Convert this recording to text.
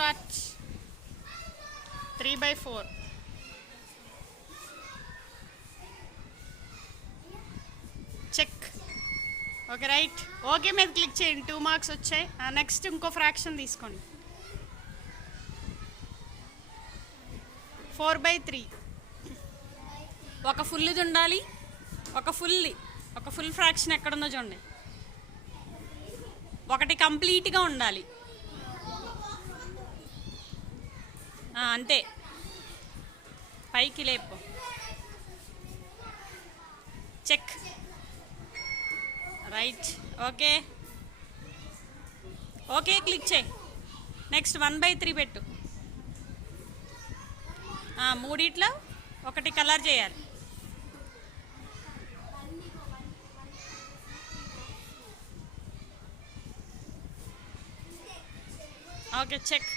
Start. 3/4. Check. Okay right. Okay మీద click చేయండి. 2 marks వచ్చాయి. నెక్స్ట్ ఇంకో ఫ్రాక్షన్ తీసుకోండి. 4/3. ఒక ఫుల్ది ఉండాలి, ఒక ఫుల్ ఫ్రాక్షన్ ఎక్కడుందో చూడండి. ఒకటి కంప్లీట్గా ఉండాలి. అంతే, పైకి లేపు. Check. Right. Okay okay click చేయి. నెక్స్ట్ 1/3 పెట్టు. మూడిట్లో ఒకటి కలర్ చేయాలి. Okay check.